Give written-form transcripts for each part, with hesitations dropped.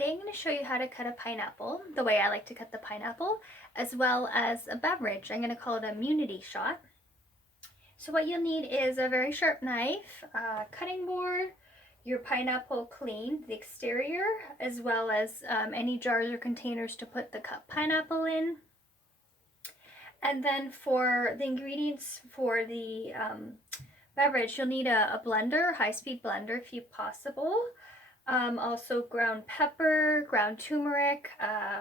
today I'm going to show you how to cut a pineapple, the way I like to cut the pineapple, as well as a beverage. I'm going to call it a immunity shot. So what you'll need is a very sharp knife, a cutting board, your pineapple cleaned, the exterior, as well as any jars or containers to put the cut pineapple in. And then for the ingredients for the beverage, you'll need a blender, high-speed blender if you possible. Also ground pepper, ground turmeric,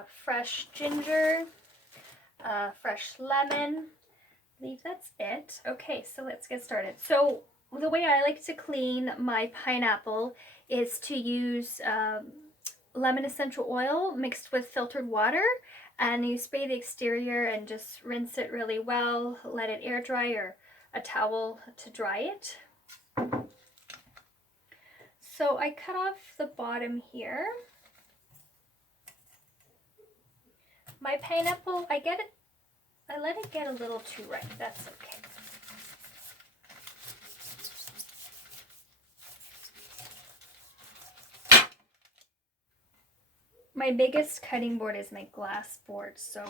fresh ginger, fresh lemon. I believe that's it. Okay, so let's get started. So the way I like to clean my pineapple is to use lemon essential oil mixed with filtered water, and you spray the exterior and just rinse it really well, let it air dry or a towel to dry it. So I cut off the bottom here. My pineapple, I let it get a little too ripe. That's okay. My biggest cutting board is my glass board, so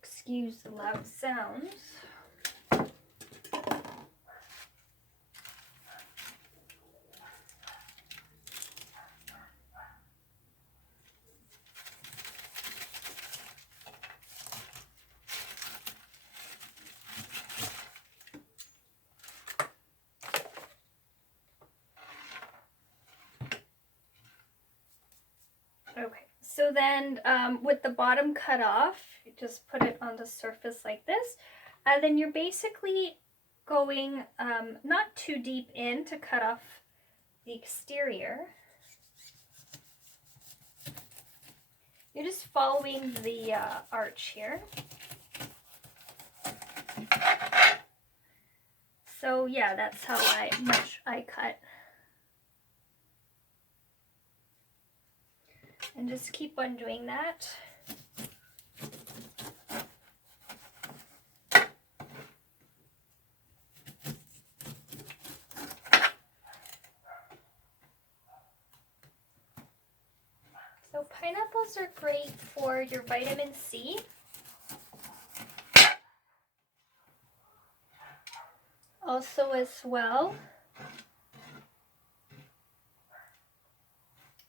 excuse the loud sounds. Okay, so then with the bottom cut off, you just put it on the surface like this, and then you're basically going not too deep in to cut off the exterior. You're just following the arch here. So yeah, that's how much I cut. And just keep on doing that. So pineapples are great for your vitamin C. Also as well,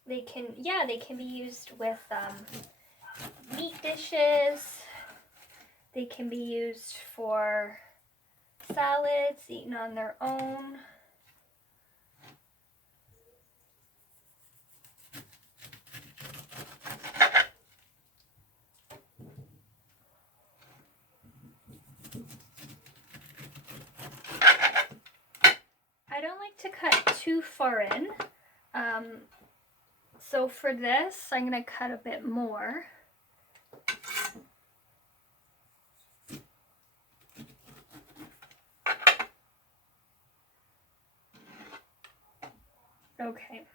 they can be used with meat dishes. They can be used for salads, eaten on their own. I don't like to cut too far in. So for this, I'm going to cut a bit more. Okay.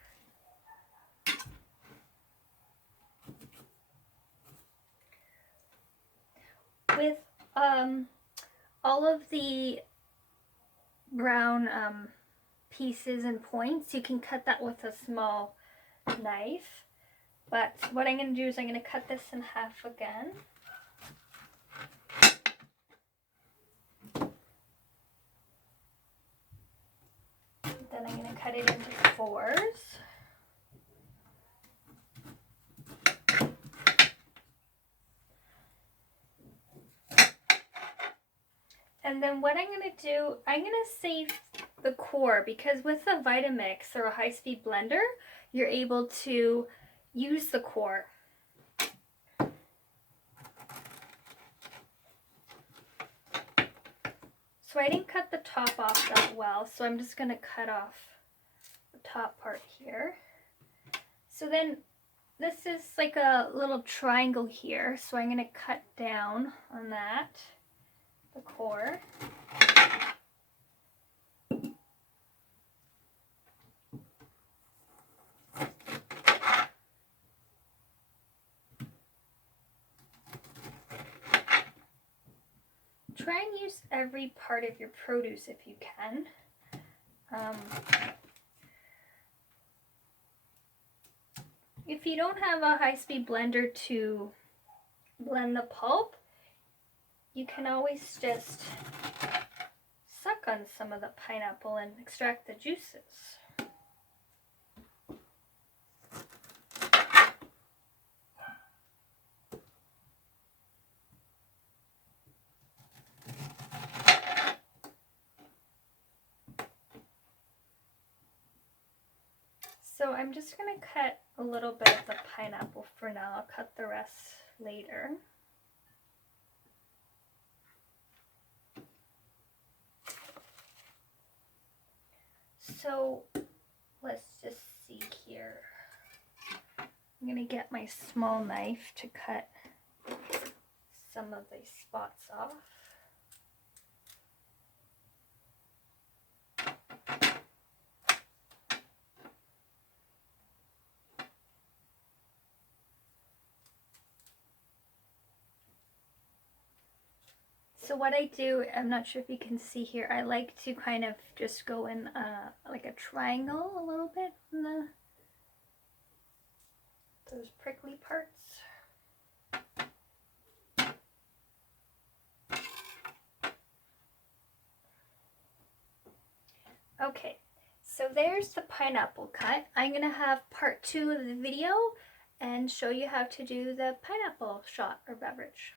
With all of the brown pieces and points, you can cut that with a small knife. But what I'm going to do is I'm going to cut this in half again. Then I'm going to cut it into fours. And then what I'm going to do, I'm going to save the core, because with a Vitamix or a high-speed blender, you're able to use the core. So I didn't cut the top off that well, so I'm just going to cut off the top part here. So then this is like a little triangle here, so I'm going to cut down on that, the core. Try and use every part of your produce if you can. If you don't have a high-speed blender to blend the pulp, you can always just suck on some of the pineapple and extract the juices. So I'm just going to cut a little bit of the pineapple for now. I'll cut the rest later. So let's just see here. I'm going to get my small knife to cut some of these spots off. So what I do, I'm not sure if you can see here, I like to kind of just go in like a triangle a little bit in those prickly parts. Okay, so there's the pineapple cut. I'm going to have part 2 of the video and show you how to do the pineapple shot or beverage.